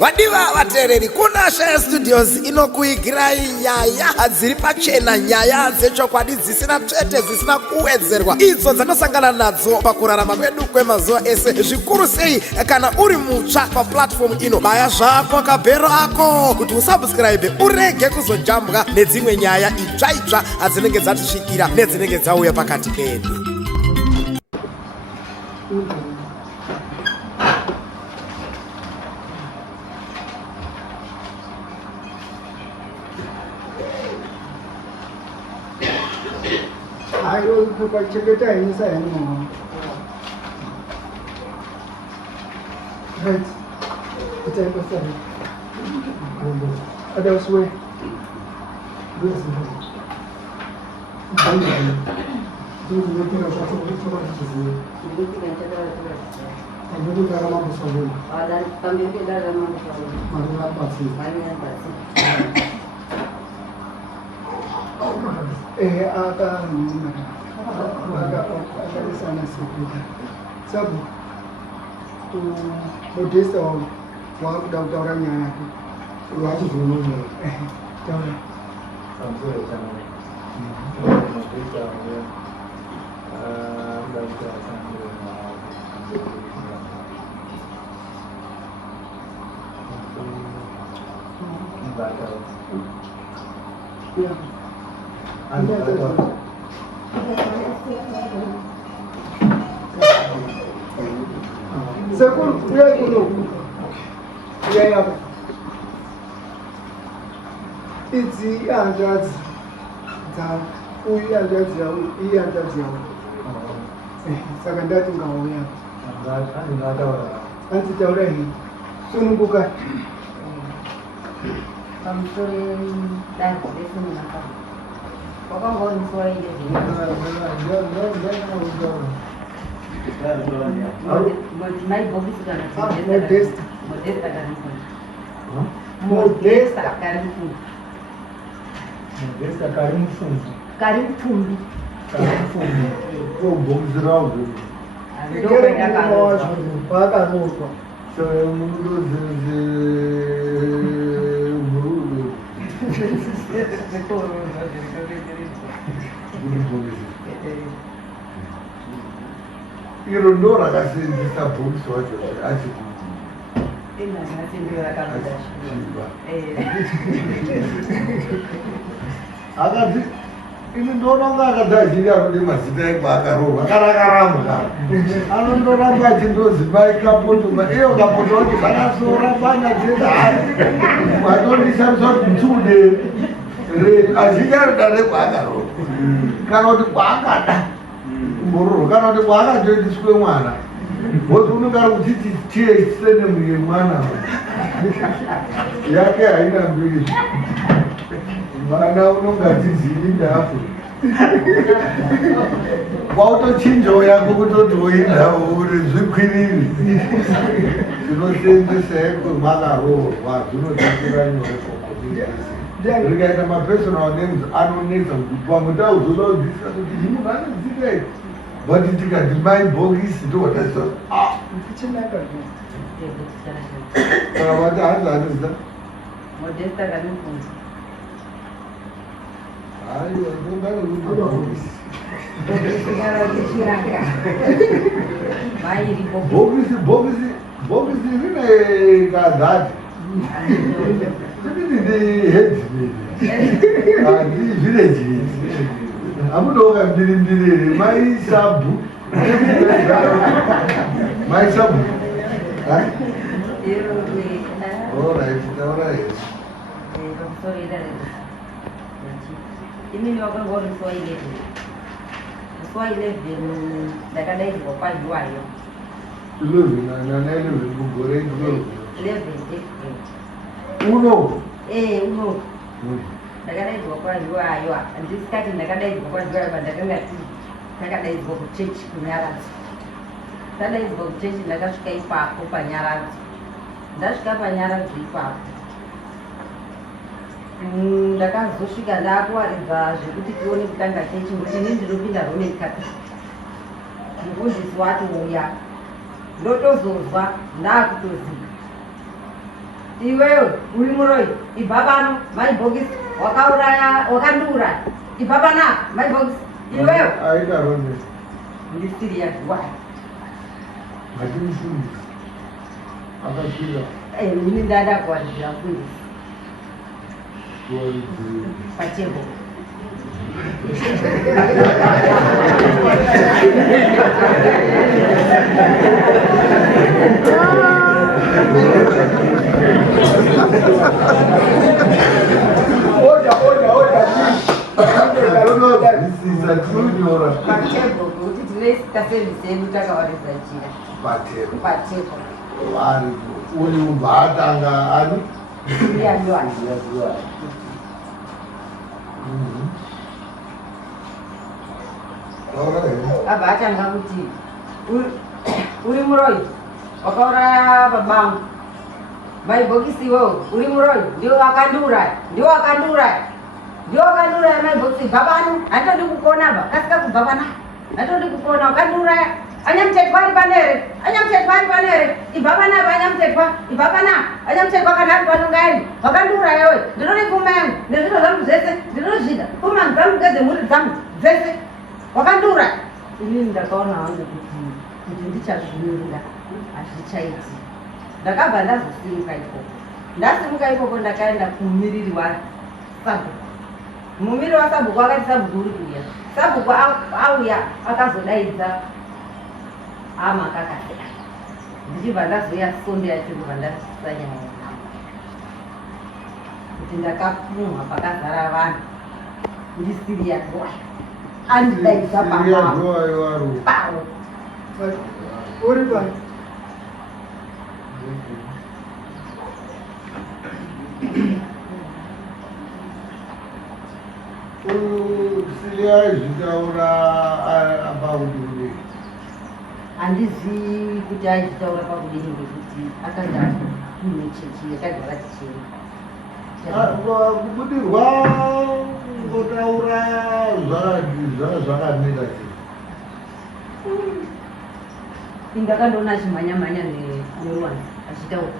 Vadiva vatereri kuna Share Studios inokuigirai nyaya dziri pachena, nyaya dzechokwadi dzisina tsvete, dzisina kuwedzerwa, idzo dzanosangana nadzo pakurarama kwedu kwemazuva ese. Zvikuru sei kana uri mutsva paplatform ino, baya zvako kabhero ako kuti usubscribe urege kuzojambwa nedzimwe nyaya itsva itsva dzinenge dzatisvikira nedzinenge dzauya pakati pedu. I will put a chicken inside anymore. Right. It's a person. Others way. This is sabu modesta wa daudaranya yake waje zuwa daura samsuri sana modesta dauda samsuri ya Sekul uya kuno uya ya izi anjazi za uya anjazi ya uya anjazi ya saka ndati ngauya anti taura hii sununguka samsuri dan desa menakar pokok ngomong suara ini Modesta Karim Fundo. Oh, bom geral. Paga roupa. Sou eu mundo Ironou ragazzi di Istanbul socio, anzi ina nasindiwa kabisa. Agadi ini ndoranga akadajira kuti mazita ekwaakarohwa karakaramba anondoramba achindozimai kapoto iyo kapoto kuti vakasora banya dzeda vatondishamisa kuti mtsude achinyarida rekwaakarohwa kana kuti kwaakada mbororo kana kuti kwaakatoendiswe mwana bhozi unogara uchiti tiye senemu yemwana yake haina mbiri mwana unonga tizivi ndapo kwautochinjawo yako kutoti woindawo uri zvikwiriri zvinoseenzeseko makarohwa zvinotakira nyore kokoii rikaita mapersonal names anonetsa kuti pamwe tauzodakudzisa kuti munhu anozikai but tikati maibhokisi tovatasa vati hanzi anozida Modesta Karim Fundo. aiwa ndongane kuti bhokisi rine kadhati rinine headmade handi village amudoka mbirimbiriri maisabu alright Ini ni waktu baru Swahili. Swahili ndakadaizwa kwajuwayo 11 mugore 11 April uno uno ndakadaizwa kwajuwayo handisikati ndakadaizwa kwajuwayo bandakangati ndakadaizwa kuchechi kunyaradzi ndadaidzwa kuchechi ndakasvika ipapo panyaradzi ndasvika panyaradzi ipapo ndakazosvika ndakuwaridza zvekuti tione kutanga chechi ngokuti ini ndinopinda roman catholic mufundisi wacho uya ndotozozwa ndaakutozika iwewe uri muroi ibva pano maibhokisi wakandiuraya ibva panapa maibhokisi iwewe aidaronde ndisiri yazviwayo ngatimufundisi akasvika ini ndadakuwaridzira mufundisi pachebo pachebo kuti tinesikasemisedu takawaridza njira pachebo uri ubva atanga ani ndiyandiwani abva atanga kuti uri muroi wakauraya babangu maibhokisi iwewe uri muroi ndiwo wakandiuraya maibhokisi bva pano handitodi kukona ba kasika kubva pana handitodi kukona wakandiuraya anyamutetwa ari panere ibva panapa anyamutetwa kana ari panongaini wakandiuraya we ndinode pfuma yangu nezviro zvangu zvese ndinozvida pfuma dzangu ngedzemhuri dzangu dzese wakandiuraya inini ndakaona hangu kuti ndichazvimirira hazvichaiti ndakabva ndazosimuka ikoko ndasimuka ikoko ndakaenda kumumiriri wasabhuku mumiriri wasabhuku akati sabhuku uri kuuya sabhuku auya akazodaidza amakakasea ndichibva ndazoya sonde yacho kubva ndasanyaya kuti ndakapumha pakazara vanhu ndisiriya dhoa andidaidza pao uri pano Siria zvitaura apauduve handizivi kuti aizvitaura pakudini ngekuti akanga ine chechi yakagara ticheni kubudirwa ngotaura zvakamira ndakandoona achimhanya-mhanya neruwanzi achitaura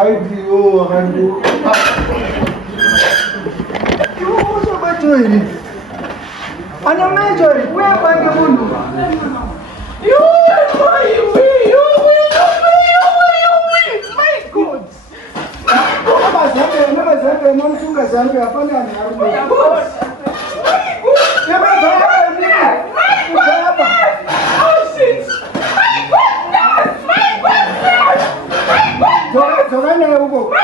aitiwo wakando majori ana majori uya kwange munhu namazambe nomusunga zambe hapana anhu Zoganaye huko.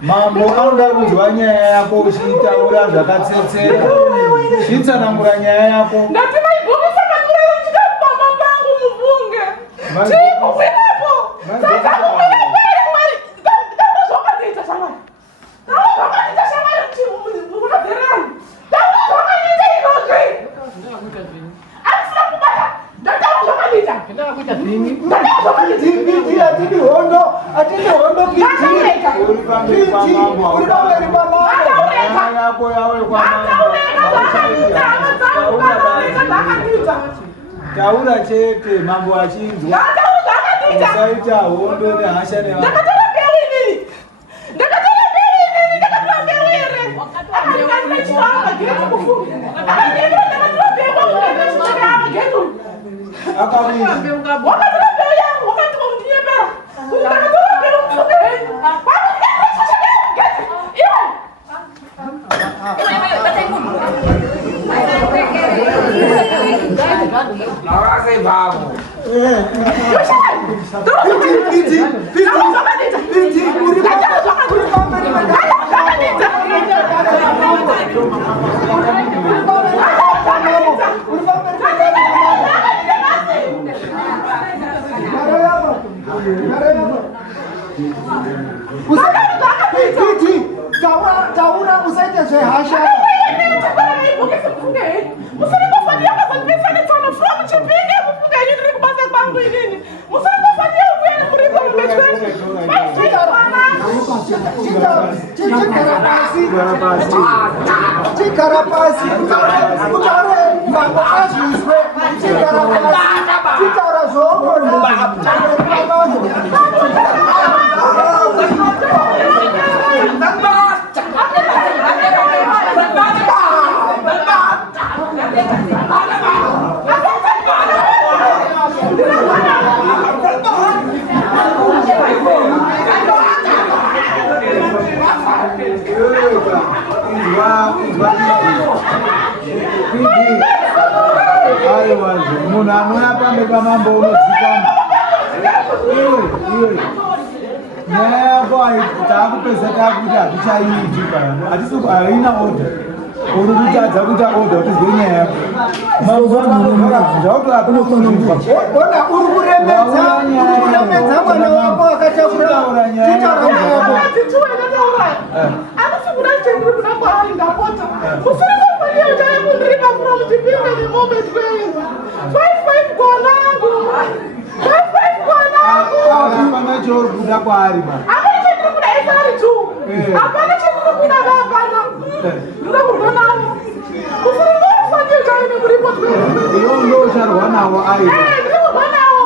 Mambo anoda kunzwa nyaya yako uchitaura zvakatsetseka. Chitsanangura nyaya yako. Ndati maibhokisa kanura richika baba pangu mubunge. Chiko kwenapo. Saka kwere mwari. Ndawo zvakadita shamari. Ndawo zvakadita shamari kuti unabverani. Ndawo zvakadita izvozvi. Ndakuita zvini? Asina kubata. Ndawo zvakadita. Ndakuita zvini? Ndawo zvakadita. Atini hondo piti. Uri pamberi pamambo. Uri pamberi pamambo. Nyaya yako yawe kwa mambo. Taura chete mambo achinzwa. Usaita hondo nehasha nevanhu. Taura usaite zvehasha. Chigara pasi utaure mambo azvizwe. Chigara pasi chitaura zvoongorwa. Munhu anouya pambe pamambo unodzikama. Iwe nyaya yako taakupedza taakuti hatichaiitika. Hatisi haina oda. Uri kutadza kuita oda tizwe nyaya yako. Ona uri kuremedza mwana wako akatakura chitaura yako. Hapana chori kuda kwaari ba. Hapana chori kuda esari tu. Hapana chori kuda bapana. Ndoda kuona. Usiringo ufanye chai ni mlipo tu. Ndio charwa nawo ai. Ndio banawo.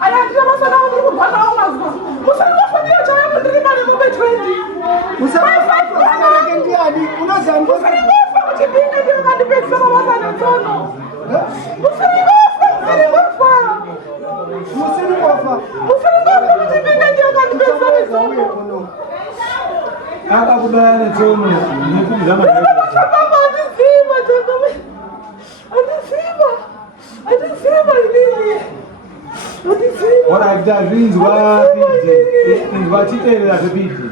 Anataka masana ndio banawo mazwa. Usiringo ufanye chai ni mlipo ni mbe 20. Usiringo ndiani unazangu. Usiringo ufanye chipinga ndio kandi pesa mama sana tono. Usiringo akakudaya netsono nekubva kuti azvinzwa inzwa chiteerera zvepiti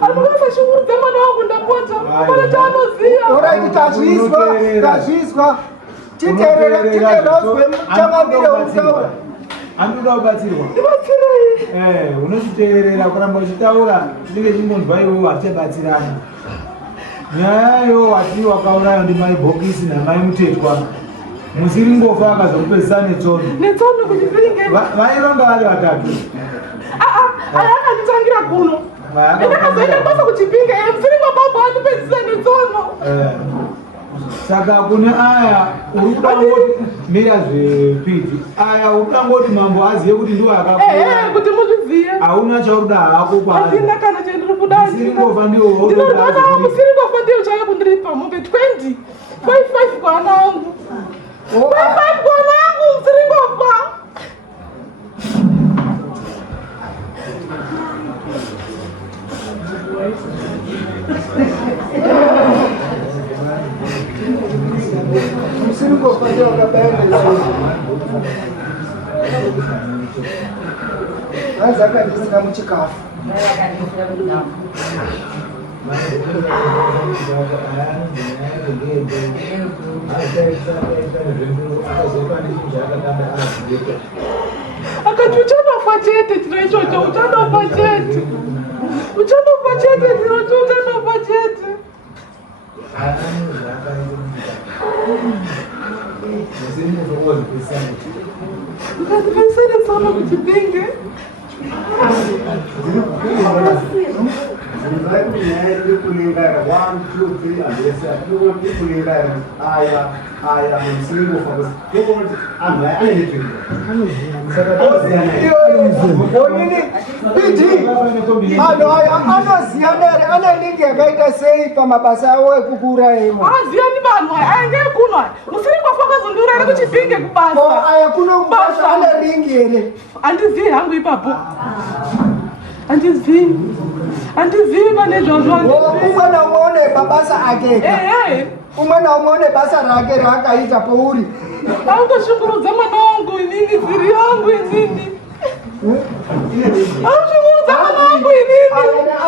Anokwanisa shughuli za mwana wangu ndapota. Mbona chaanozia? Alright, tazvizwa. Chiteerera uzwe chamambire utaura. Anoda kubatsirwa. Ndibatsirei. Unochiteerera kuramba uchitaura chinenge chingonzwa iwewe achabatsirana. Nyayayo wati wakaurayo ndimaibhokisi namai mutetwa. Musiringofa akazopedzisa netsono. Netsono kuti zviringe. Vaivanga vari vatatu. Akanditangira kuno. Ndakazoenda basa kuchipinga musiringo baba andipedzisa netsono. Saka kune aya uri kuda ngoti mira zvepiti. Aya uri kuda ngoti mambo aziye kuti ndiwe akakura. Kuti muzviziye. Hauna chaurida hako kwaari. Handina kana chandiri kuda. Musiringofa ndiwo ndinoda musiringofa ndiwo chaya kundiripa mombe 20. 5 kwana wangu. 5 kwana wangu musiringofa. Musiringofa ndiwo akabaenda hanzi akandisina muchikafu. Akati uchanofa chete chiro ichocho, uchanofa chete. Uchanofa chete chiro ichocho, uchanofa chete. Ukazipesere sana kuchipinge. Anoziya nere anelingi yakaita sei pamabasa awo ekukuurayemo. Aziyani vanhu ayengekunwa musiringofa akazondiurayira kuchipinge kubasa. Aya kuno kubasa ane ringi here. Handizii hangu ipapo. Handizii pane zvazvo. Umwe naumwe une mabasa akeka. Umwe naumwe une basa rake raakaita pouri. Autoshungurudza mwana wangu inini, ziri yangu inini. Aushungurudza mwana wangu inini.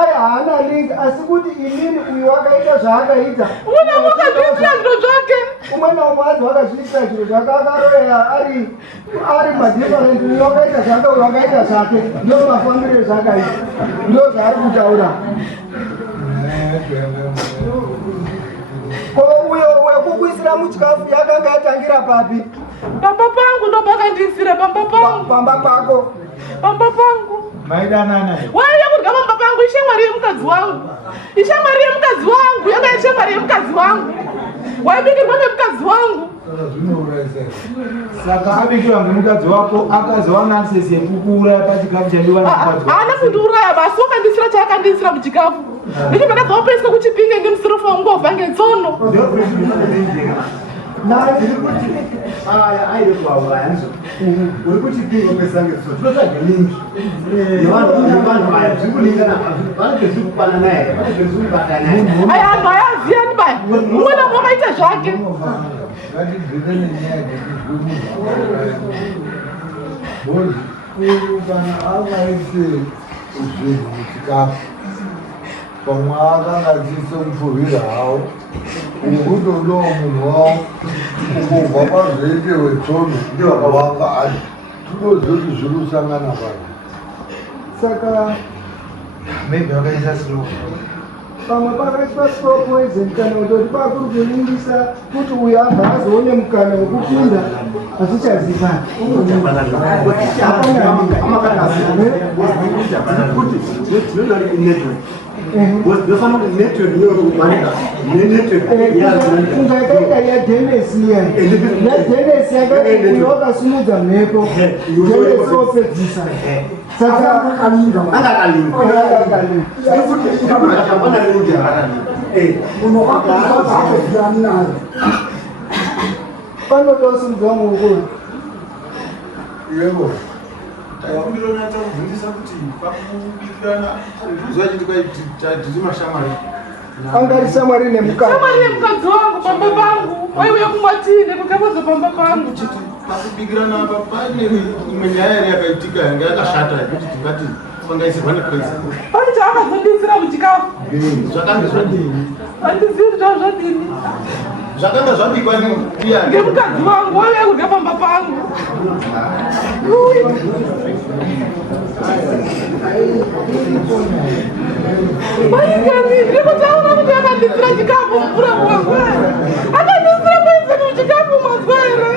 Aya haana lingi asi kuti inini uyu wakaita zvaakaita. Umwe naumwe akazviitira zviro zvake. Umwe naumwe azi wakazviitira zviro zvake akaroya ari madhifarendi. Uyu wakaita zvake uyu wakaita zvake. Ndo mafambiro ezvakaita. Ndo zvaari kutaura. Ko uyo wekukuisira muchikafu yakanga yatangira papi? Pamba pangu ndo pakandisira pamba pangu. Pamba pako? Pamba pangu. Maidanana. Waiya kudya pamba pangu ishamwari yemukadzi wangu. Ishamwari yemukadzi wangu. Yanga ishamwari yemukadzi wangu. Waibikirwa nemukadzi wangu. Saka abikirwa ngemukadzi wako akazowana access yekukuuraya pachikafu chandiwa namukadzi wako. Haana kundiuraya basi wakandisira chaakandisira muchikafu. Ndicho ndakadzopesika kuchipinge ngemusirofa ungobva ngetsono. Aya aire kuauraya ndizvo uri kuchipinga upesika ngetsono tinotsvaga lingi yevanhu aya zviri kulingana pane zviri kupana naye pane zviri kubata naye. Aya anhu ayaziyani baya umwe namwe wakaita zvake. Ngatibvire nenyaya dzekuti uyu kana avaite zvinhu muchikafu pamwe akanga achiise mupfuvira hawo ukutodowo munhu wawo ukobva pazoite wetsono ndiwakavaka ati tunozoti zviri kusangana vanhu Saka maybe wakaisa slow pamwe pakaitwa slow poison kana kutoti pakuri kuningisa kuti uyu abva azoone mukana wekupinda hazvichazikana. Ungakaita yadenesi iya yadenesi yakati uyu wakasimudza mhepo denesi wopedzisa saka panodosimudza muukuru yebo ndinonaita kuvhundisa kuti pakubikirana angari shamwari nemukadzi Shamwari yemukadzi wangu pamba pangu. Waiuya kumwa watine kukapaza pamba pangu chiti. Pakubikirana apa pane imwe nyaya yakaitika yanga yakashata yekuti tingati pangaisirwa nepresident. Pane chaakazondisira muchikafu. Zvakanga zvadini? Handizivi kuti zvazvadini. Zvakanga zvabikwa ndiani? Ngemukadzi wangu waiuya kudya pamba pangu. Vaingani ndikutaura kuti akandisira chikafu mvura mwazwere. Akandisira poizeni muchikafu mwazwere.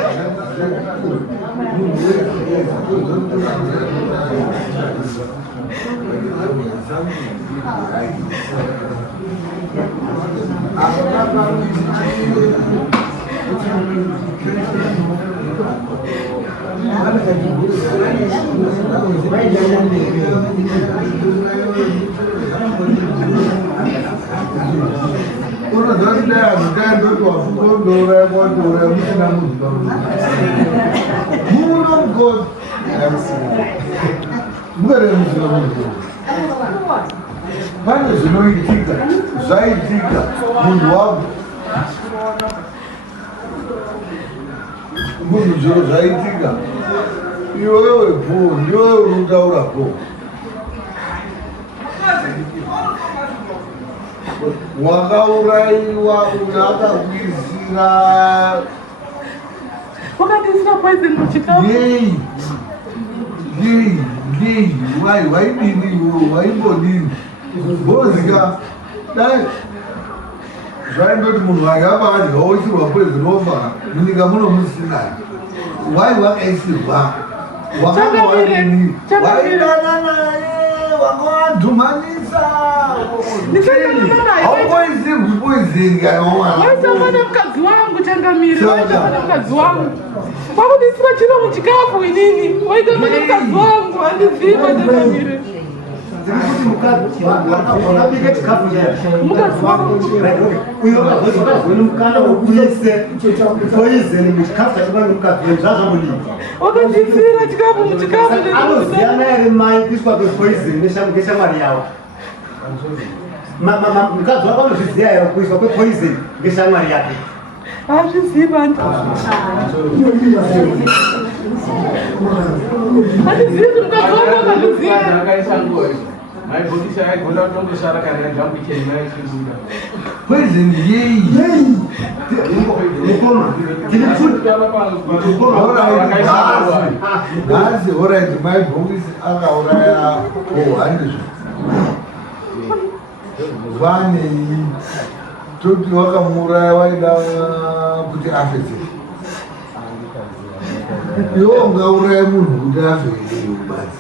Pane zvinoitika zvaitika munhu wako munhu zviro zvaitika iwewe po ndiwewe unotaura po wakauraiwa uyo akakuizira Wakandisira poison muchikafu. yei waidini iwo waimbodini bozika dai zvaindoti munhu akaba adyausirwa poizinofa munyika muno musingani wai wakaisirwa wakawaini waidana naye wakawadhumanisa haupoizirwi poizini kana Waitama nemukadzi wangu Changamire. Waitama nemukadzi wangu. Wakundisira chiro muchikafu inini. Waitama nemukadzi wangu. Handizivi Changamire. Wakabika chikafu chako. Mukadzi wangu. Uyo wakazoni mukana wekuise poison muchikafu chakabanga mukadzi zvazvamudii. Wakandisira chikafu muchikafu. Anoziyana ere maipiswa kwepoison neshamwari yawo. Mukadzi wako anozviziva ere kuiswa kwepoison ngeshamwari yake. Hazvizivi vantu. Handizivi kuti mukadzi wangu akazviziva. poison yei gasi orit maibhokisi akauraya handizvo vanei toti wakamuraya waida kuti afezei iwo ungauraya munhu kuti afezei basi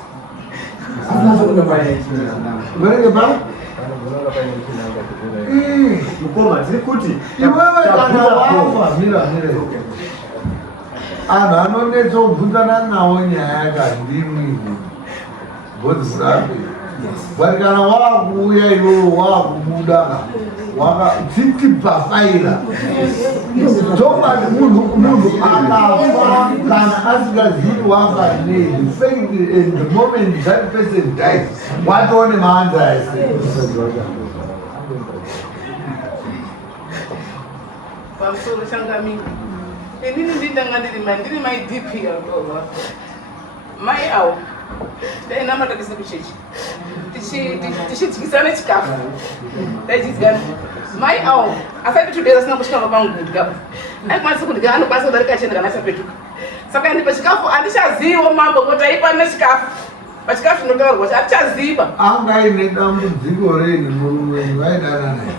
vanenge pa mukoma tiri kuti iwewe kana wafa miramire anhu anonetsa kubvunzana nawo nyaya yakandimwi bhodzi murape but kana wakuuya iwewe wakubuda titi pafaira tobati munhu akafa kana asingazivi wafa nei the moment that person dies watone maanza ese Pamusoro Changamire. Inini ndidanga ndiri mai DP yatorwa. Mai awo. Ndainamata kisi kuchechi. Tichityisana chikafu. Ndaichityisana. Mai awo. Asati tudeza sina kusvika pangu kudya. Aikwanisa kudya anokwanisa kudarika chenda kana achapetuka. Saka ndipa chikafu andichaziva mambo kuti aipa nechikafu. Pachikafu chinotaurwa atichaziva. angaine dambudziko reni murume vaidana naye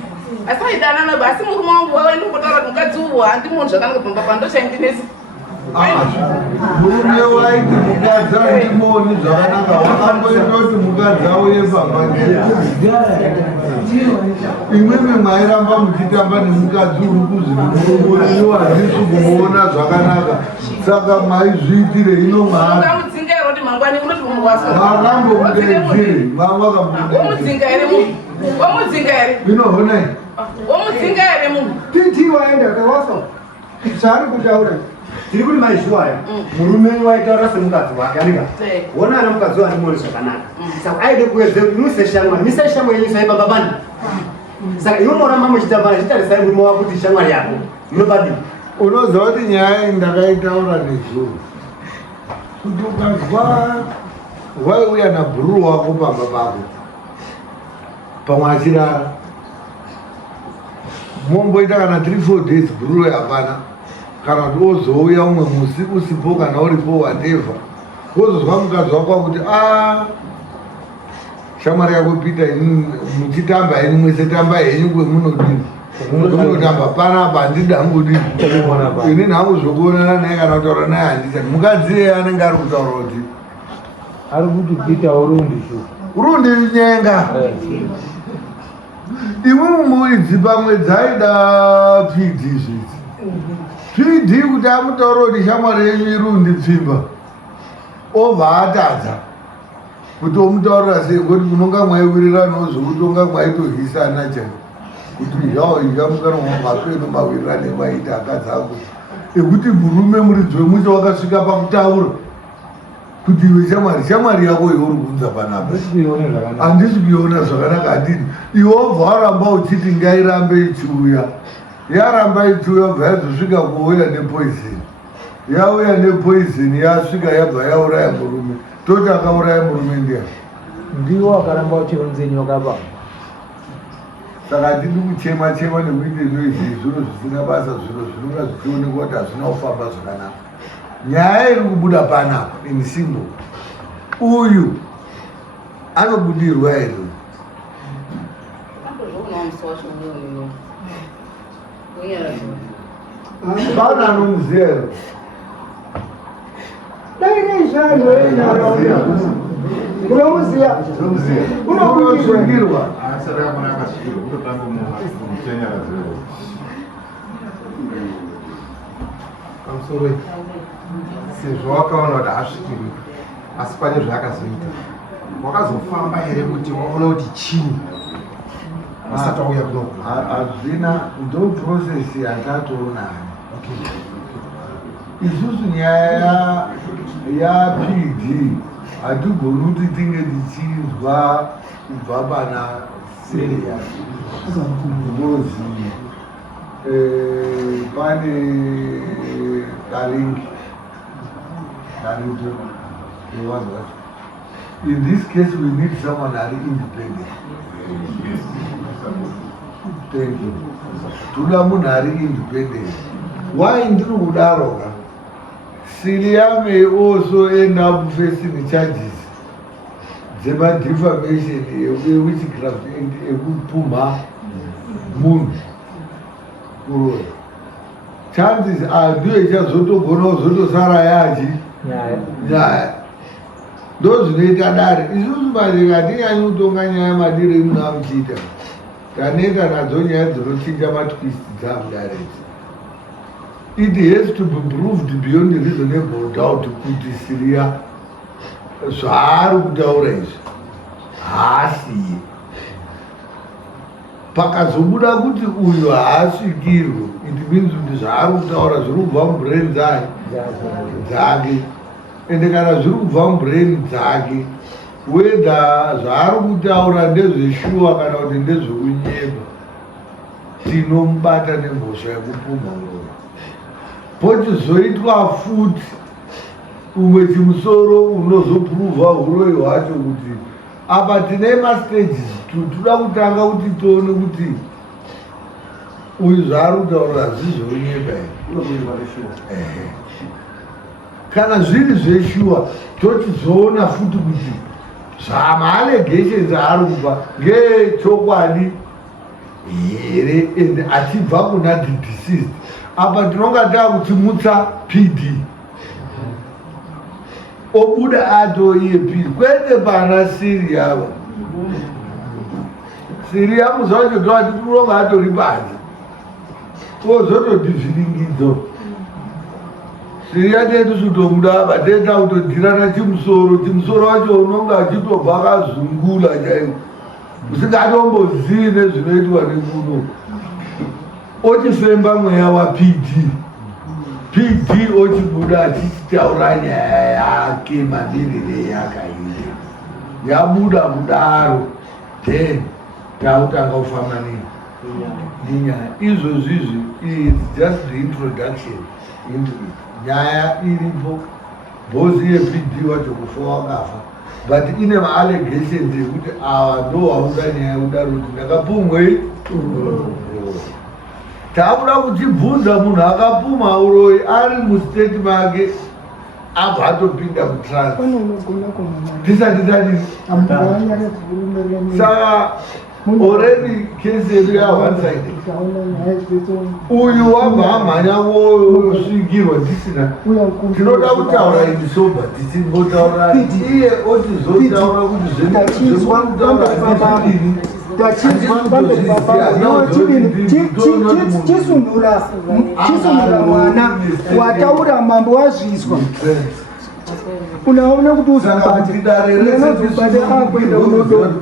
Asaidanana basi murume wangu waenda kutaura kuti mukadzi uwu handimunhu zvakanaka pamba pandochaindinesi. murume waiti mukadzi andimoni zvakanaka wakamboindoti mukadzi auye pabanje imwimwe mwairamba muchitamba nemukadzi uri kuzi murume wazisi kumuona zvakanaka saka maizviitire ino Ukamudzingaira kuti mangwani unoti munhu waswa. makambomudeedzire Womudzinga here munhu. Womudzinga here. inohonai Womudzinga here munhu. Titi waenda kawafa. Sari kutaura. tiri kuti maizviwaya murume waitaura semukadzi wake anika wona ana mukadzi wake mori zvakanaka saka aide kuwedze mise shamwari mise shamwari yenyisa ibaba bani saka iwe moramba muchitambana chitarisai murume wako kuti shamwari yako inobadini unoziva kuti nyaya ndakaitaura nezuro kuti ukazwa waiuya nabhururu wako pamba pako pamwe achirara momboita kana 3-4 days bhururu hapana kana kuti ozouya umwe musi usipo kana uripo whatever wozozwa mukadzi wako kuti shamwari yako Peter muchitamba henyu mwese tamba henyu kwemunodini munotamba panapa handidi hangudini ini nhangu zvokuonana naye kana kutaura naye handichani mukadzi iyeye anenge ari kutaura kuti ari kuti Peter urundi nyenga imwe muidzi pamwe dzaida PD zvidzi PD kuti amutaura kuti shamwari yenyu irundi pfimba obva atadza kuti omutaurira sei kuti munonga mwaiwiriranawo zvokuti onga mwaitohisana chai kuti zvao ikamukana mumapeno mawirirane mwaita akadzi ako ekuti murume muridzi wemusha wakasvika pakutaura kuti iwe shamwari yako iwe uri kunza panapa handisi kuiona zvakanaka handini iwe wabva waramba uchiti ngairambe ichiuya yaramba ichiuya bva yazosvika kuuya nepoisini yauya nepoisini yasvika yabva yauraya murume toti akauraya murume ndiya ndiwo akaramba uchiunze nyoka pa saka ndidi kuchema nekuite izvi zviro zvisina basa zviro zvinonga zvichionekwa kuti hazvina kufamba zvakanaka nyaya iri kubuda panapa insimbo uyu anobudirwa here bana anomuziya here unomuziya unosungirwa pamusoro sezvo wakaona kuti asvikiri asi pane zvaakazoita wakazofamba here kuti waona kuti chini asati auya kunoku hazvina ndo procesi yatatoonani isusu nyaya yaPD hatigoni kuti tinge tichinzwa kubva pana seria ngozi pane karingi karipo evanhu vacho in this case we need someone ari independent thank you toda munhu ari independent why ndiri kudaroka Syria may also end up facing charges defamation witchcraft and ekupumha munhu kuroya chances are ndiyo ichazotogona kuzotosara yachi nyaya ndo zvinoita dare isusu manje hatinyanyi kutonga nyaya madiro imunga muchiita taneta nadzo nyaya dzinochinja matwist dzavo direct it has to be proved beyond reasonable doubt kuti Syria zvaari kutaura izvi haasiye pakazobuda kuti uyu haasvikirwe it means kuti zvaari kutaura zviri kubva mubrain dzake ende kana zviri kubva mubrain dzake whether zvaari kutaura ndezveshuwa kana kuti ndezvekunyeba tinomubata nemhosva yekupumha uroyi pochizoitwa futi umwe chimusoro unozopuruvha uroyi hwacho kuti apa tine mastages toda kutanga kuti tione kuti uyu zvaari kutaura zvizvounyeba here kana zviri zveshuwa tochizoona futi kuti zvamaallegations aari kupa ngechokwadi here ende achibva kuna the deceased apa tinonga takutimutsa PD obuda ato iye PD kwete pana Syria ava Syria muzachotoa kuti unonga atori panze ozotodivhiringidzo Syria tetu sutomuda apa teta kutodhirana chimusoro wacho unonga achitobva akazungula chaiwo usingatombozivi nezvinoitwa nekuno ochifemba mweya waPD ochibuda achichitaura nyaya yake mamirire yakaita yabuda kudaro then tautanga kufamba nini Nyaya izvozvizvi is just the introduction into it. Nyaya iripo bhosi yePD wacho kufa wakafa, but ine ma-allegations ekuti ava ndo wauda nyaya yekudaro kuti ndakapumwei. Takuda kuchibvunza munhu akapuma uroyi ari mustate make abva atopinda mutrans tisati tadii. Saka already case yedu ya-one-sided. Uyu wabva amhanya wosvikirwa tisina. Tinoda kutaura ini soba tisingotaura iye otizotaura kuti zvemutauraini chisundura mwana wataura mambo wazviswa unaona kuti uzobate unozobate akwenda unodo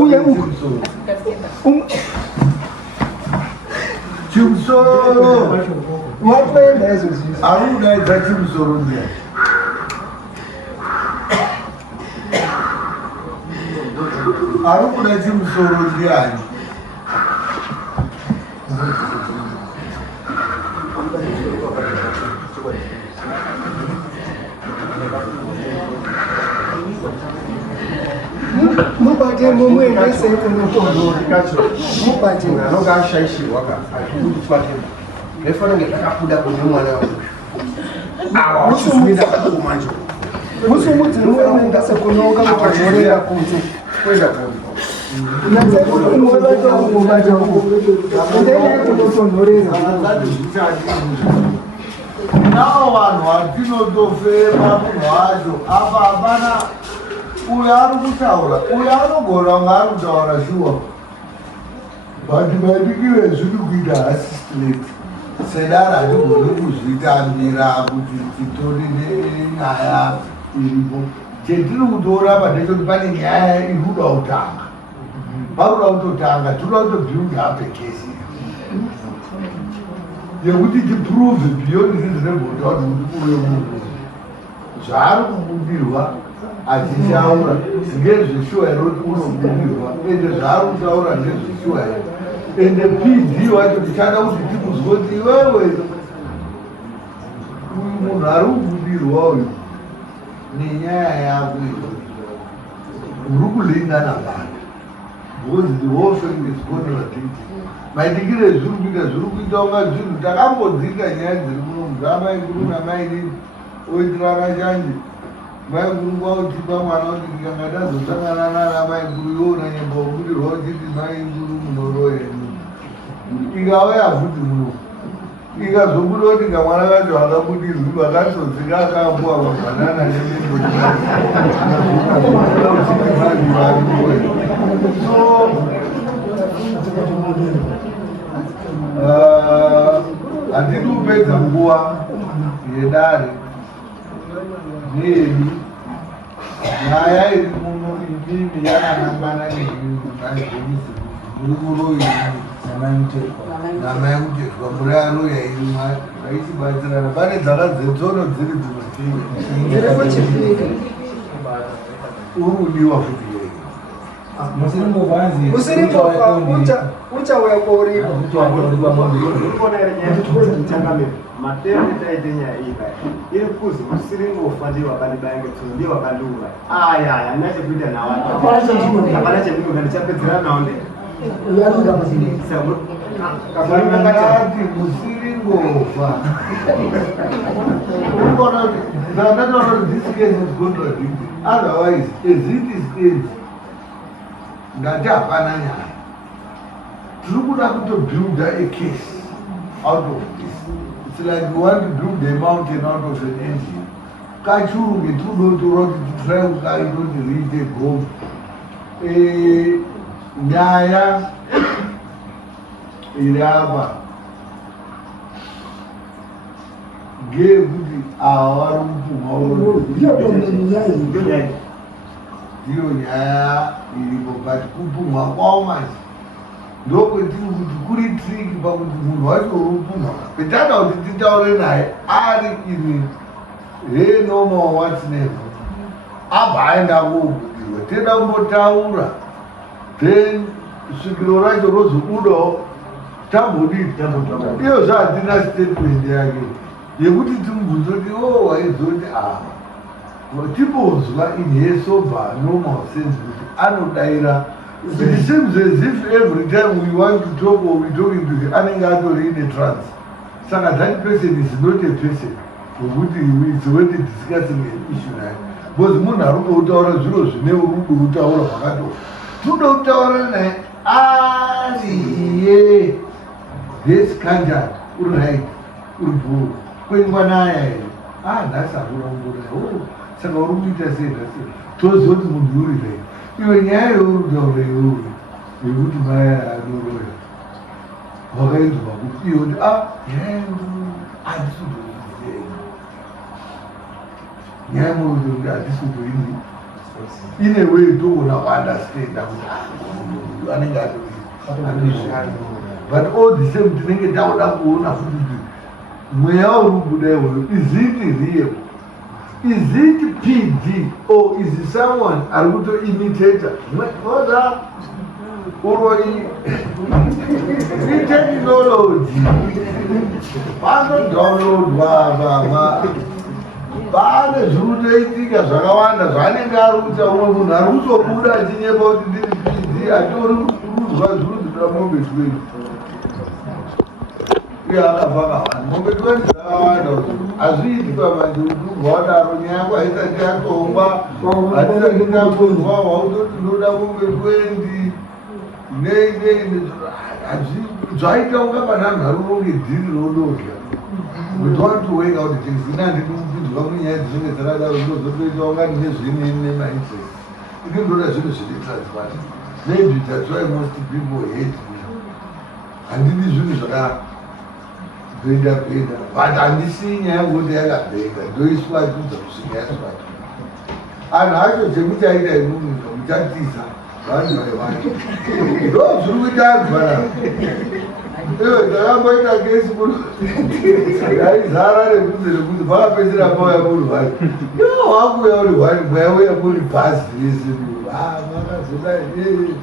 uye chimusoro watoenda izvo zviswa ari kudaidza chimusoro ndiani ari kuda chimusoro ndiani mubate mumuendese kunotonhora kacho mubate anonga ashaishirwa ka kuti twatema refanenge takabuda kune mwana wangu awa wachizumira kumanjo musumudzi muendese kunoka kutonhorera kunze kwenda kuri navo vanhu vatinotofema munhu wacho apa hapana uyo ari kutaura uyo anogona kunge ari kutaura shuwa but madikiro ezviri kuita hasistrate sedara hatigoni kuzvitambira kuti titori nenyaya iripo chetiri kutorapa ndechoti pane nyaya iri kuda kutanga pakuda kutotanga tinoda kutobuild up ekesi yekuti tiprove beyond reasonable doubt kuti uyo munhu zvaari kubudirwa achitaura ngezveshuwa ere kuti unobudirwa ende zvaari kutaura ngezveshuwa ere ende PD wacho tichada kuti tikuzwa kuti iwewe uyu munhu ari kubudirwa uyu nenyaya yako uri kulingana vanhu because the whole thing is contradicting. Maidikiro ezviri kuita zviri kuita unga zvinhu takambodzika nyaya dziri munomu dzamai guru namai nini oitirana chanje mai guru kwautipa mwana kuti ndikanga ndazosangana nana mai guru iwona nyembobudirwa uchiti mai guru munoroyenu ikauya futi muno ikazobuda kuti kamwana kacho akabudirwi vakatodzika akaambuwa mabhanana so handidi kupedza nguva yedare neyedu nyaya iri muno imimi yakanangana neaizvomisi muri kuroyini namai muchezwa muri aroya iri vaichibatsirana pane dzaka dzetsono dziri dzinotii uri kudiwa futi uchauya kwauripo matende taite nyaya iyi kaya iri kuzi musiringofa ndiye wakandibaya tsono ndiye wakandiura aya handina chekuita nawato hapana chendinonga ndichapedzera nawo ndekati musiringofa ndandataura kuti this case is contradicted otherwise as it is ndati hapana nyaya tiri kuda kutobuilda acase out of this. It's like you want to build a mountain out of an engine. Kachurunge tunotora kuti try kukaitoti riite goal. Nyaya iri apa ngeyekuti ava vari kupumha ndiyo nyaya iripo but kupumha kwavo manje ndokwetiri kuti kuri triki pakuti munhu wacho uri kupumha petada kuti titaure naye ari ini normal whatsnever abva aenda kobudirwa tenda kumbotaura then svikiro racho rozobudawo tambodii iyo zvahatina statement yake yekuti timubvunze kuti waizoti timbozwa in her sober normal sense kuti anodaira. It seems as if every time we want to talk or we're talking to the anenge atori in a trance. Saka that person is not a person. It's when discussing an issue naye. Because munhu ari kutaura zviro zvine uri kutaura zvakato. Toda kutaura naye ariye deskanjani uri right uri bhuru kwengwanaya here nhasi akurambura saka uri kuita sei nhasi toziva kuti munhu uri right iwe nyaya yeuri kutaura iyoyo yekuti maya anoroya wakainzwa kuti iyo kuti nyaya handisi kutoiziva nyaya yemurudo kuti handisi kutoini ine way toona kuandastanda kuti anenge atori but all the same tinenge taoda kuona futi kuti mweya uri kubuda iwoyo is it real, is it PD or is it someone ari kutoimitata oda uroi itechnology panodownloadwa pane zviri kutoitika zvakawanda zvaanenge ari kuita umwe munhu ari kutobuda achinyepa kuti ndiri PD atori kuzwa zviri kutoda mombe 20 uye akabva kawanda mombe 20 dzakawanda hazviitika manje ubva wadaro nyaya yako haisati yatongwa hatisati ndabonzwa wautoti ndoda mombe 20 nei zvaita unga pananhu ari unonge dhiri rodorya we want to wake out things inandidi kupinzwa munyaya dzinenge dzakadaro ndozotoita unga ndine zvinini nemainterest iki ndoda zvinhu zviri transparent. Maybe that's why most people hate me. Handidi zvinhu zvakabhenda but handisi nyaya yekuti yakabhenda ndoiswa tudza kusvika yasvata anhu acho chekuchaita imunyika muchatisa vanhu vaivana ndo zviri kuita anhu vanaa iwe ndakamboita kesi yaizara rekunze rekuti pakapedzera pauya muri vari iwo wakuya uri vari mwaiuya muri bhazi rese makazodai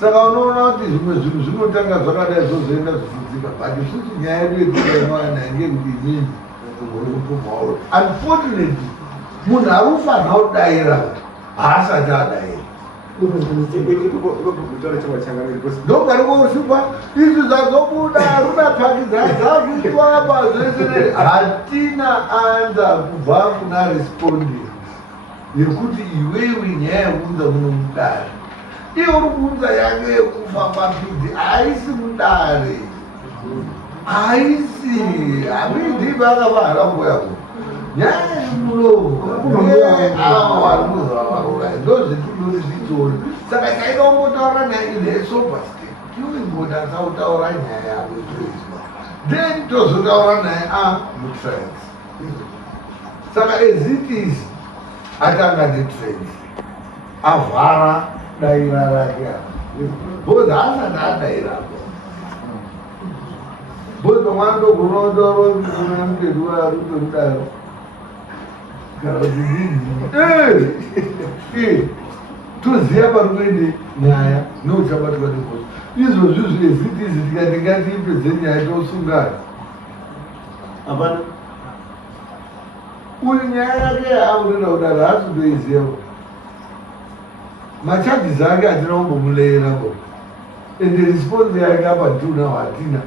saka unoona kuti zvimwe zvinhu zvinotanga zvakadai zvozoenda zvichidzika but isusu nyaya yedu yetinowana ngekuti inini uri kupumhauro unfortunately munhu ari kufanira kudaira haasati adaira ndogari koshupa izvi zvazobuda runapakidza dzakuitwapa zvese hatina anza kubva kuna respondi yekuti iwewe nyaya yekuunza muno mudare iye uri kuunza yake yekufamba pidzi haisi mudare haisi hamidi vakavaharambo yako nyaya yemulomo avo vari kuzavavarora ndozvetudori zvitori saka taidaumbotaura naye inesober state tiuimboda sautaura nyaya yavo izvoizwa then tozotaura naye mutrans saka as it is atanga netrans avhara daira rake bhozi haasati adairapo bhozi pamwana ndokunotaura mukedu arikutomudaro toziva pari kuende nyaya nouchabatwa nebhozi izvozvizvi ezitizi tikatingatiipedze nyaya tosungana hapana uyu nyaya yake yaamurenda kudaro haasi kutoiziva machages ake hatina kumbomuleerapo ende response yake apa ndiunawo hatina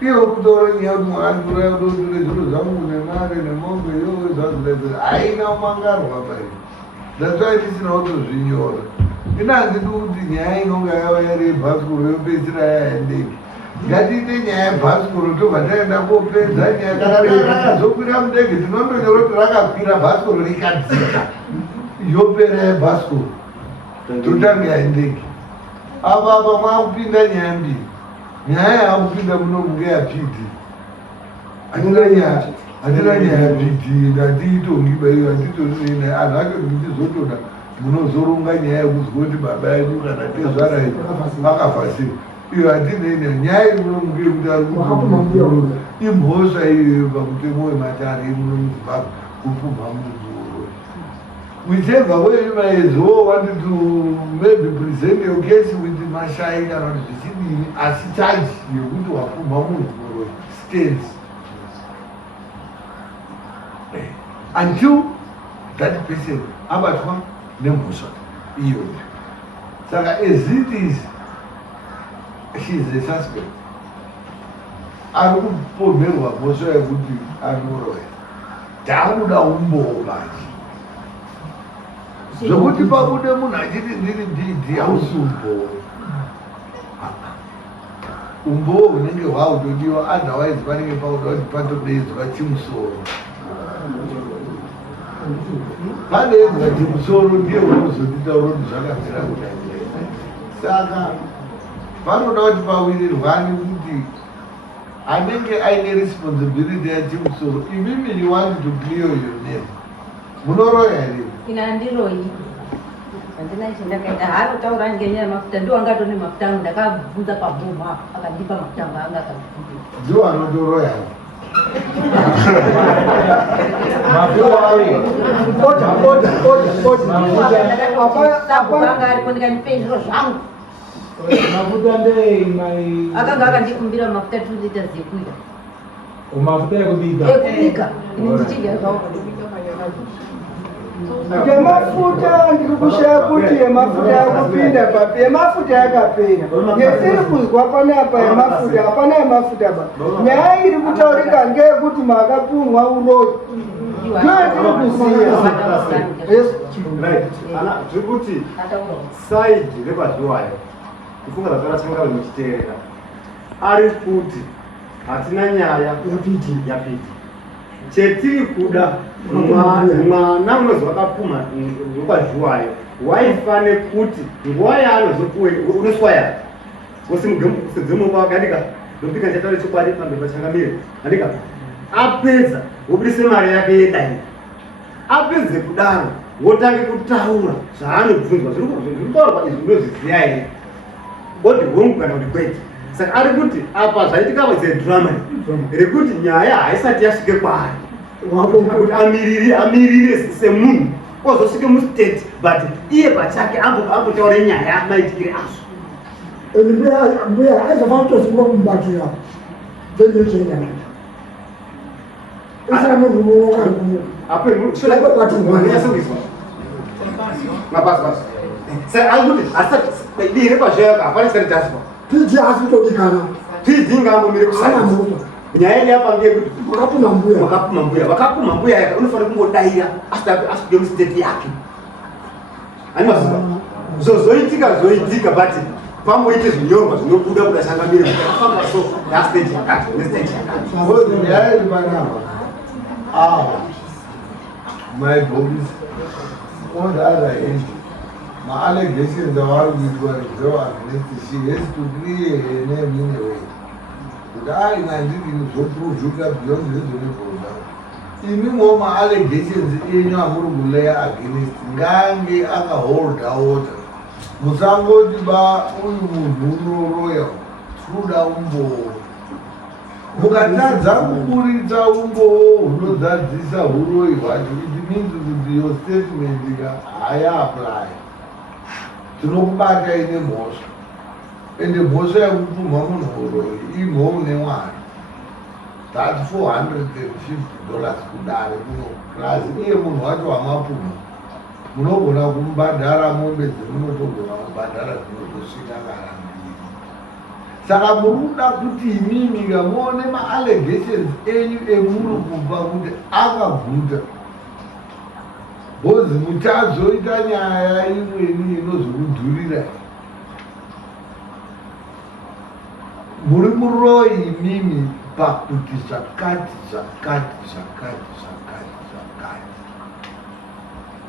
iye kutaura nyaya kuti mwakanduraya kutotire zviro zvangu nemare nemombe iyoyo zvazvilaizviri haina umangarwa paii that's why tisina kutozvinyora ina handidi kuti nyaya inonga yava yari yebhasikoro yopedzisira yaendeki ngatiite nyaya yebhasikoro tobva taenda kopedza nyaya kana rakazokwira mudege tinondonyora kuti rakakwira bhasikoro rikadzika yopera yebhasikoro totange yaendeki apa apa mwakupinda nyaya mbiri nyaya yaakupinda munomu ngeyapidi hatina nyaya yapidi ndatiitongibaio hatitoina anhu acho ndichizotoda munozoronga nyaya yekuzwa kuti baba edu kana tezvarai akafa sei iyo hatinei nyaya iri munomu ngeyekuti ari kutomuoro imhosva iyoyo pamutemo wematare munomu zimbabwe kupumha muzuro whichever way you may as well wanted to maybe present your case with mashayi kana kuti zvichidini asi chaji yekuti wapfumba munhu muro stands until that person abatwa nemhosva iyoyo. Saka as it is, she is a suspect. Ari kupomerwa mhosva yekuti anoroya. Taakuda umboo manje. Zvokuti pabude munhu achiti ndiri ndidhi hausi umboo. Umboo hunenge hwautodiwa, otherwise panenge pauda kuti patodedzwa chimusoro. Padedzwa chimusoro ndiye unozotitaura kuti zvakamira kudai. Saka panoda kuti pawirirwane kuti anenge aine responsibility yachimusoro. Imimi you want to clear your name. Munoroya here? Ina ndiroyi. Andina chendakaita harotaura ngenyaya yemafuta ndiwo angatone mafuta angu ndakabvunza pabhuma akandipa mafuta anga anga akabvunza. Ndiwo anotoroya. Apanga ariko ndikanipe zviro zvangu. Mafuta ndei mai. Akanga akandikumbira mafuta 2 liters ekuita. Mafuta ekubika. Ekubika. Ndindichidya zvawo. Yemafuta ndiri kushaya kuti yemafuta yakupinda papi, yemafuta yakapera. Yetiri kuzwa panapa yemafuta, hapana yemafuta ba. Nyaya iri kutaurika ngeyekuti makapumwa uroyi. Ndiyetiri kuziya. Zvekuti saidi repazviwayo kufunga zvakatanga muchiteerera ari kuti hatina nyaya yapiti chetiri kuda mwana unonzi wakapfuma nepazviwayo waifane kuti nguva yaanozopuwe unoswaya gosi mugemusedzemuba wakadika nopika ndichataure chokwadi pamberi pachangamire andika apedza wobudise mari yake yedai apedze kudaro wotange kutaura zvaanobvunzwa zvirikutaurwa izvi ndozviziya here bodi hongu kana kuti kwete. Saka ari kuti apa zvaitika dzedhirama rekuti nyaya haisati yasvike kwaari kuti amirire semunhu ozosvike mustate but iye pachake ambotaure nyaya maitikire azvo. Mbuya aizofana kutozvimba kumubatira zvezvenyaya isina munhu unokangumu mabasa saka ari kuti asati dii repazvayaka hapana chisati taswa pidzi asi kutodikana pidzi ingambomire kusana nyaya yedu yapa ngeyekuti wakapuma mbuya yaka unofanira kungodaira asvike mustate yake animaziva zozoitika but pamboite zvinyorwa zvinobuda kuda changamire akafamba so yastate yakati nestate yakati nyaya iri panapa my bodies on the other end, my allegations are with what she has to create a name in a way. But I didn't so prove you got beyond this program. Even more my allegations in your Murugulea against Gangi aka hold out. Musango Diba Unu Royal, through down board. Mukatadza kuburitsa umbo hunozadzisa uroi hwacho, it means kuti your statement haya apply. Tinokubata ine mhosva, ende mhosva yekupumha munhu uroi imhou nemwari. That's $450 kudare kuno plus iye munhu wacho wamapumha munogona kumubhadhara mombe dzemunotogona kubhadhara dzinotosvika kana mbiri. Saka muruda kuti imimi muone ma-allegations enyu emuri kubva kuti akabvuta bhozi muchazoita nyaya imweni inozokudhurira. Muri muroi imimi pakuti zvakati.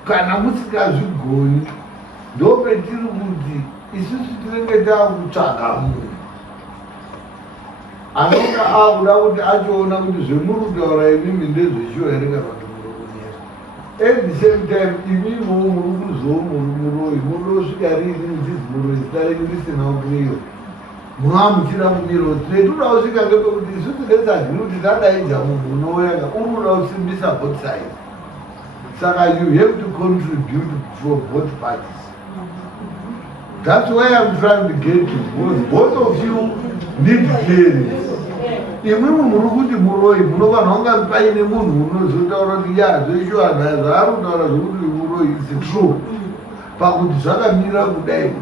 Kana musikazvigoni ndopetiri kuti isusu tinenge takutsvaga munhu anonga akuda kuti achiona kuti zvemuri kutaura imimi ndezvechiwo here kana kuti muri kunera. At the same time imimo muri kuzoo muri muroi munosvika rini muchizi muroi zita renyu risina ukriyo munoamuchira mumiro tinoda kusvika ngepekuti isusu ndetsagiri kuti tadaidza munhu unouyanga uri kuda kusimbisa both sides. Saka you have to contribute from both parties. That's why I'm trying to get to. Both of you need clearance. Imwimwe muri kuti muroi munova nhonga paine munhu unozotaura kuti ya zveishwana zvaarutaura zvokuti muroi is true pakuti zvakamira kudai.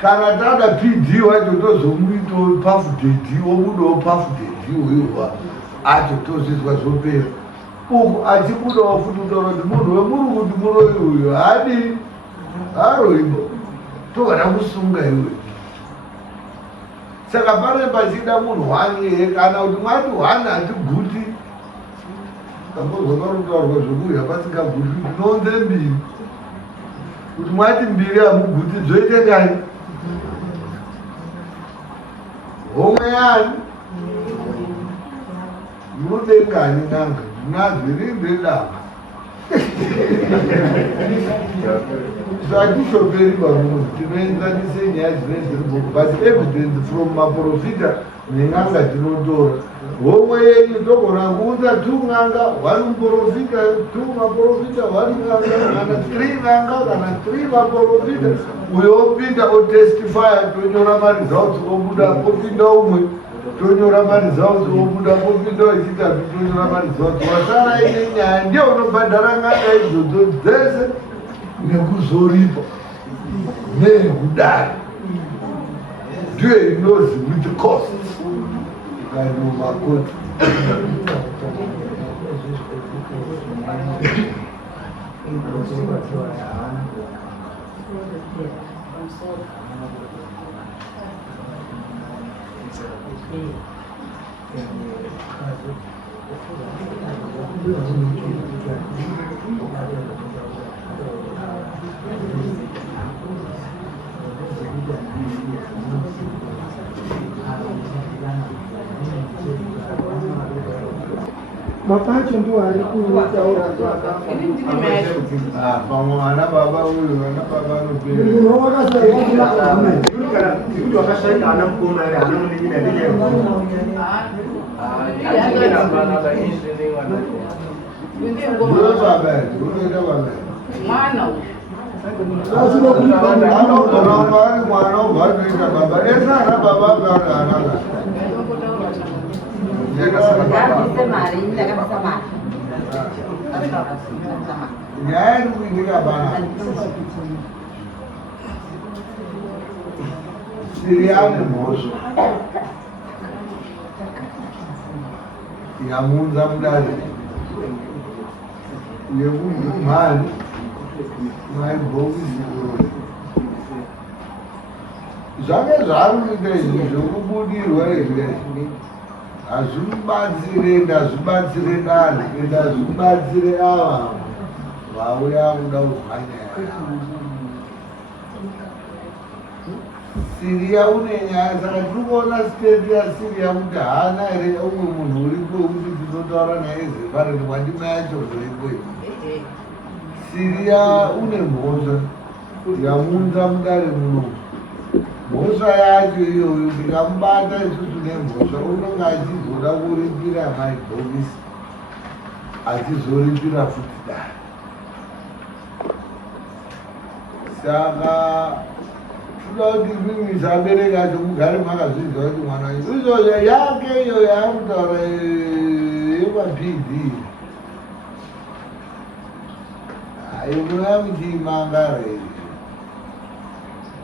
Kana tada PD wacho tozomuito pafudedi obudawo pafudedi uyowa acho tozizwa zvopera uku achibudawo futi kutaura kuti munhu wemuri kuti muroi uyo hadi haroibo togada kusunga iwe. Saka pane pachida munhu wanye kana kuti mwati hwana hatiguti tambozwa parutaurwa zvokuya pasingaguti tinonze mbiri kuti mwati mbiri hamuguti dzoite kani homwe yani munodengani nanga nazvirindedanga zvatishoperi pamunhu tinoenzanise nyaya dzinenge dziri bhuku but evidence from maprofita nen'anga tinotora homwe yenyu togona kuudza 2 n'anga 1 muprofita 2 maprofita 1 n'anga kana 3 n'anga kana 3 maprofita uyo opinda otestifya tonyora maresults obuda opinda umwe tonyora maresults obuda opinda wechitatu tonyora maresults wasara ine nyaya ndiye unobhadhara n'anga idzodzo dzese nekuzoripa nekudai ndiye inozi with cost kainomakoti mapacho ndiwo ari kutaura pamwe ana baba uyu ana baba anopera munhu wakasaiwa kuti wakashaika ana mukoma ere ana munin'ina unoita baba anogona kunga ari mwana obva atoita baba ese ana baba akaari anaka nyaya iri kuitika bana siriane mhosva yamunza mudare yekuti mhani maibhokisi zvange zvari kuita izvi zvokubudirwa here hazvimubatsire ndazvibatsire dani ndazvibatsire ava vauya kuda kuzwanyaya Syria une nyaya saka tiri kuona state yaSyria kuti haana here umwe munhu uripo wekuti tinotaura naye zepareni mwandima yacho zvoipo Syria une mhosva yamunza mudare muno mhosva yacho iyoyo ndikamubata isusu nemhosva unonge achizoda kuripira maibhokisi achizoripira futi dare saka toda kuti mimisa abereki acho mugare makazviziva kuti mwana izvozvo yake iyo yaamutaura yepapd hainoya kuti imangara iri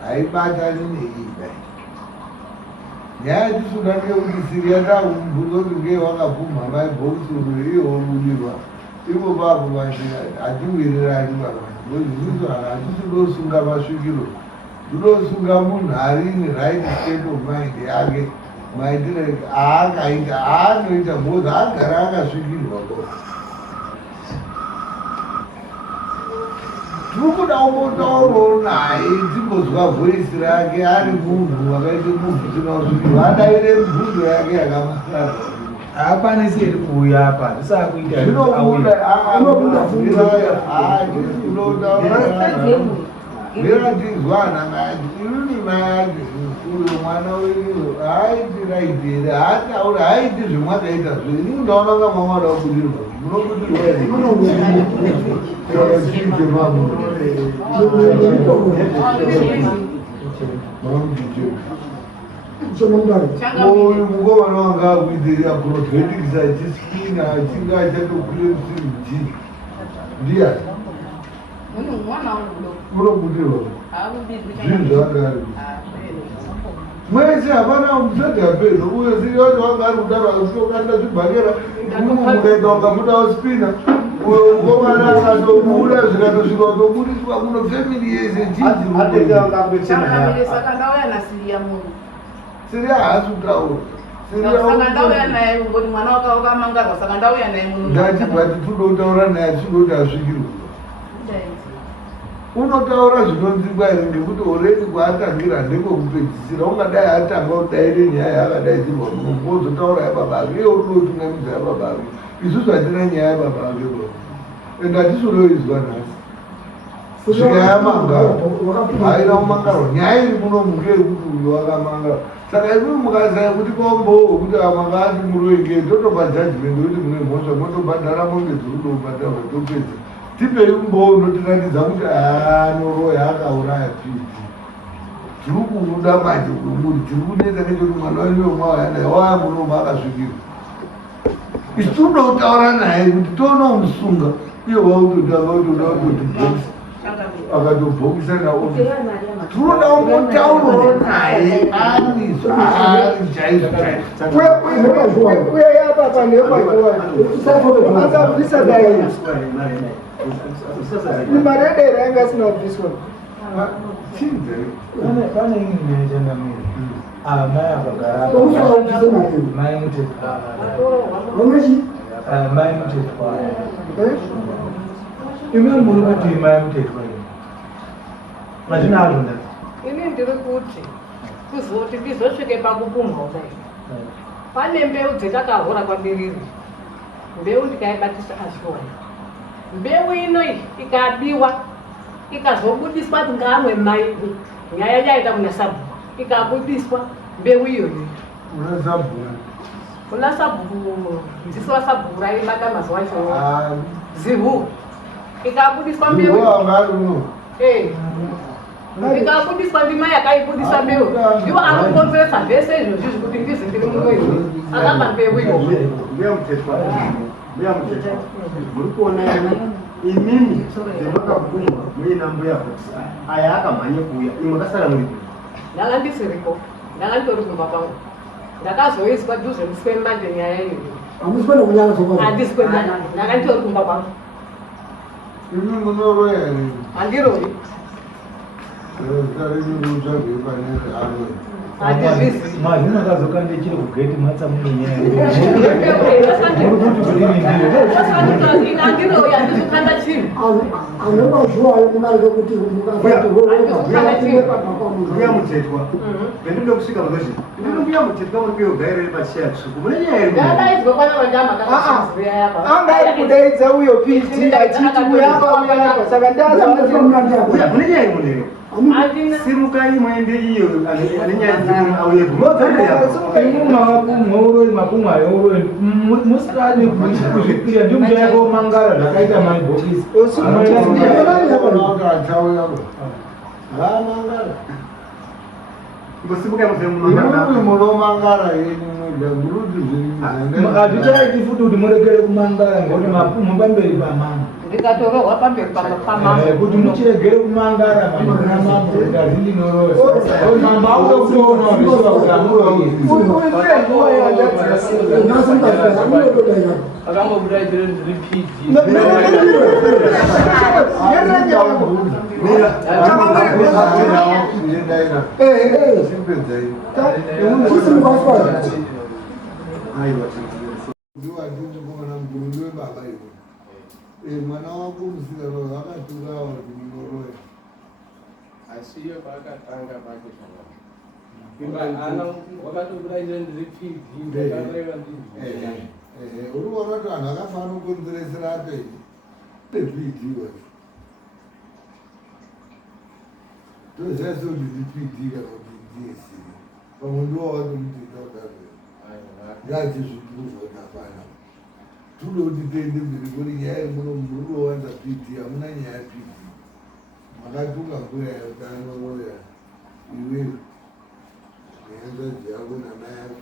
haibatani neimba nyaya yatisuda ndeyekuti Syria ndakumubvunza kuti ngei wakabvuma maibhokisi uri iyo wobudirwa ivo papo hatiwirirani vaizvizo hatisi ndosunga masvikiro ndinosunga munhu arini right state of mind yake maitire aakaita aanoita mhoza agara akasvikirwa tiri kuda kumbotaurawo naye timbozwa voisi rake ari munhu wakaite mubvusina usvikirwa adaire mibvunzo yake yakamasara haakwanisi iri kuuya apa zvisakuita zviratidzwana mayaji inini mayaji uyo mwana wenyu haiti raiti here haataura haiti zvemwakaita zviri ndaona nga mama ada kubudirwa munobudirwa here chiite mamu uyu mukomana wanga akuitirira propheticsa achiskina achinge achatokwire msiriji ndiyani munobudirwa zvinhu zvavanga ari mwese hapana musati apedza uye siriyoti wanga ari kudaro akatokanda zvibhakera mukaita wakamudawo spina uyo mukomana akatobuda zvikatosvika kutobudiswa muno family yese siriya haasi kutaura ndatibati toda kutaura naye achindoti asvikirwa unotaura zvinonzingwa here ngekuti oredi kwaatangira ndekwekupedzisira ungadai atanga kudaire nyaya yakadaizirwa muno ozotaura yababa ake iye unotungamidza yababa ake isusu hatina nyaya yababa ake ende hatisodoizwa nhasi svika yamangaro haina umangaro nyaya iri muno munge yekuti uyo wakamangara saka imi mukazaya kuti kombowo kuti amanga ati muroinge totopa judgment kuti mune mhosva motobhadhara mombe dzirudobhadharwa topedza tipei umbowo unotiratidza kuti anoroya akauraya piti tiri kuuda manje kumuri tiri kunetsa nechekuti mwana wenyu wemwauyanaye waya munoma akasvikirwa isu tinoda kutaura naye kuti tonomusunga uye wautotanga kutoda kutotibhokisa akatobhokisa naoa tinoda kungotaurwa naye arizo ari chaizvo uye yapapa nepaasabvisa dai maredera yanga asina kubviswa pane imwe nyayachandamiri mai akagara mai mutetwa imwe muri kuti mai mutetwa mazvina azvonda ini ndiri kuti kuzoti ndizosvike pakupumha kudai pane mbeu dzetakahora kwambiriri mbeu ndikaibatisa ashora mbeu inoi ikabiwa ikazobudiswa kuti ngaamwe mai nyaya yaita kuna sabhuku ikabudiswa mbeu iyoyo kuna sabhuku nziso wasabhuku raibata mazuva acho zihu ikabudiswa mbeu ikabudiswa ndima yakaibudisa mbeu ndiwo anokonzeresa zvese izvozvi kuti ndizi ndiri mumwezi akapa mbeu iyo muri kuona imimi zvemakabvumwa muina mbuya kuti aya akamhanye kuuya imwe makasara muri ndanga ndisiriko ndanga nditori kumba kwangu ndakazoiswa dhuze musikwemanje nyaya iyoyo handisi kwemanje ndanga nditori kumba kwangu imi munoroya here handiroi mazvino akazokande chiri kugeti matsa munenyaya handiroi handizokanda chinhu ane mazuva ayokumarika kuti mbuya mutetwa pendinoda kusvika mazozvi ndino mbuya mutetwa muri kuyogairere pachiya tsvuku mune nyaya iri ndadaidzwa kwana vandama kakasiya yapa anga ari kudaidza uyo piti achiti uyapa saka ndaza mune nyaya iri munero simukai mwende iyo ane nyaya dzimwe auyemumavapumwa ayoroi musikani kuzvikira ndimuchayakomangara zvakaita maibhokisi munomangara hazvichaiti futi kuti murekere kumangara ngekuti mapumha pamberi pamama ndikatorohwa pamberi pamama kuti muchiregere kumangara mamazvinoroamama auda kutoona zvichiva kuti amuroii akambobudaidire ndiri pidzi mwana wako musikana vakatuka varinoroya asiyo pakatanga pake wakatobudaidire ndiri pidzi ndakareva uri kuona kuti vanhu vakafana kukonzeresera apei nepidi toziva sekuti ndipidi kana kuti ndiesiri pamwe ndowawati kuti tautaze ngati zvikuzoona pana tude kuti tiende mberi kuri nyaya muno muri kuwanza piti hamuna nyaya piti makatunga mvura yautanoya iwewe nehanzvadzi yako namai yako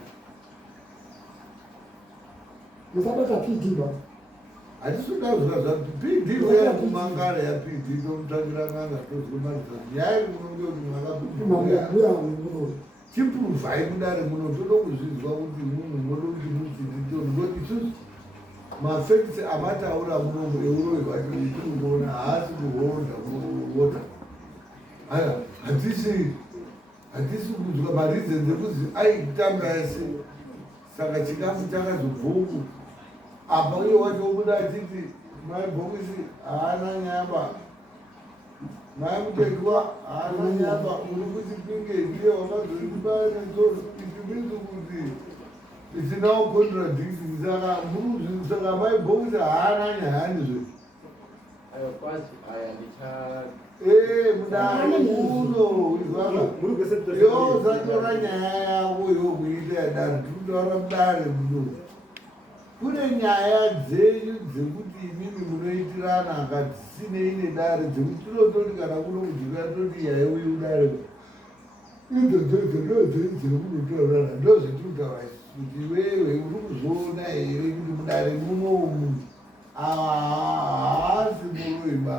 musabata pidhiba hatisodazva zvati pidhi weya kumangara yapidhi tomutsvakira nganga tozomarisa nyaya kunonge kuti mwakabhuya chipuruvhai kudare muno toda kuzvinzwa kuti munhu moda kuti mudzidzitongoti isusu mafekisi amataura munomo euroi vacho itirikuona haasi kuholda muota aya hatisi kuzwa marizeni ekuzi aitanga ese saka chikafu chakazobvuku apa uye wacho ubuda achiti maibhokisi haana nyamba maimutekiwa haana nyamba uri kuchipinge ndiye wamazoribaanesoro ichimisi kuti isinawo contradiction saka saka maibhokisi haana nyahanizve mudare muno yo satora nyaya yavo yokuita yadare tinotaura mudare muno kune nyaya dzenyu dzekuti imimi munoitirana akadzisinei nedare dzekuti tinototi kana kuno kujika toti yaya uyu udare idzodzo ndodzenyu dzekunotaurana ndozvetinotaura kuti wewe uri kuzoona here kuti mudare munomu haasi muroiba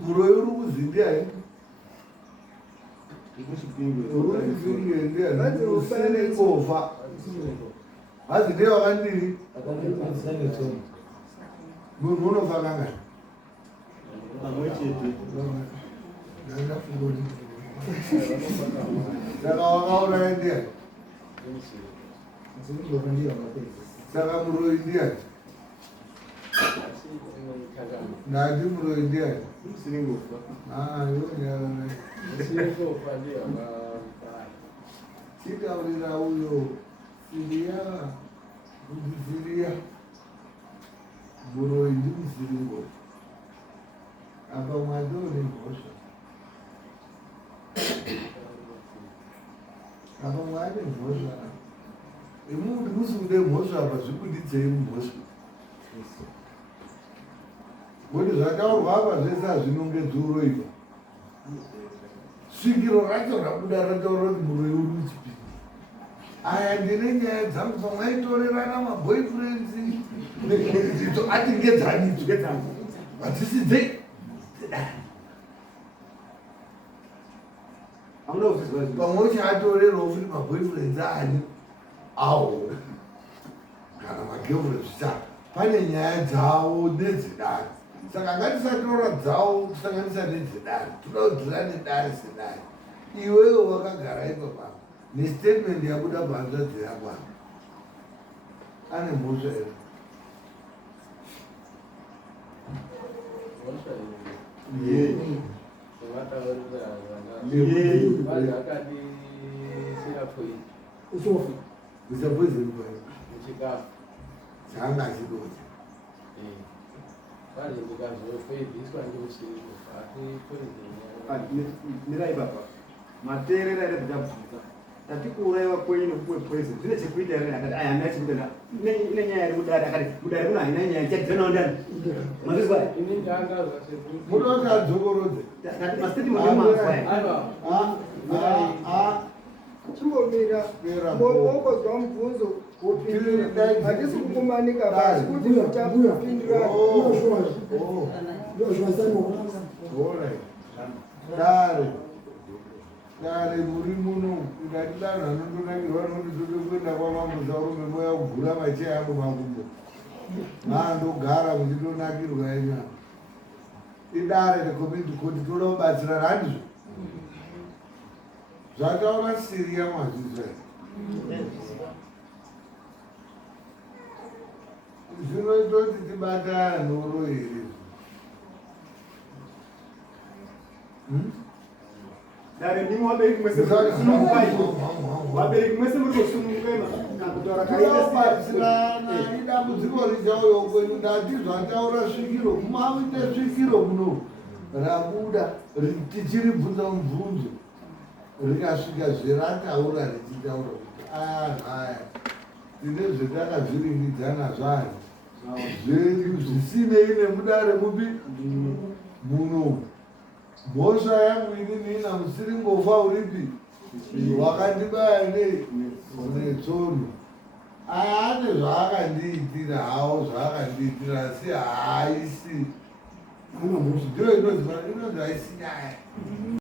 muroi uri kuzindiani uri kuzinge ndiani usine kofa hazi ndiye wakandiri munhu unofa kangani saka wakauraya ndiani saka muroi ndiani nati muroi ndiani chitaurira uyo siriya kuti siriya muroi ndimusiringo apa mwadone mhosva apa mwane mhosva imuti musikude mhosva apa zvikuditsei mumhosva kuti zvataurwa apa zvese hazvinonge dzuroiva svikiro racho rabuda rataura kuti muroi uri kuchipinga aya ndine nyaya dzangu pamwaitorerana maboyfriends dzidzo ati ngedzanidzo hadzisidzei pamwe uchatorerawo kuti maboyfriends ani awo kana magirlfriends zvita pane nyaya dzavo nedzedare saka ngatisatora dzavo kusanganisa nedzedare toda kudzira nedare sedare iwewe wakagara ipapa nestatement yabuda pahanzvadzi yako ane mhosva here usapoizenipai changa achidoti mirai baba mateerera ere kutabvunza tatikuuraiwa kwenyu kuwe poison zvine chekuita ere akati aya hamna chekuita ine nyaya iri mudare akati mudare muno haina nyaya chadzanawo ndani mazvizwa munokadzokorodze masitatimenti emazwa chingomira wokozwa mubvunzo wopindura hatisi kukumanika basi kuti uchapindura dare muri muno ikati danhu anondonakirwa nokuti tode kuenda kwamambuzarume moya kugura macheya abo makumbo maandogara muchitonakirwa enya idare recommunity kuti toda kubatsirana handizvo zvataura siriya mwazvizva zvinoita kuti tibatana nhoro here dare ndimo wabereki mwese musunungukai wabereki mwese muri kusunungukai nakutaura kainabatsirana idambudziko richauyo kwenyu ndati zvataura svikiro mavite svikiro muno rabuda tichiri bvunza mubvunzo rikasvika zverataura richitaura kuti haya tine zvetakazviringidzana zvanhu zvedu zvisinei nemudare mupi muno mhosva yangu inini namusiringofa uripi wakandibaya netsono ane zvaakandiitira hawo zvaakandiitira asi haisi ndio inonzi haisi nyaya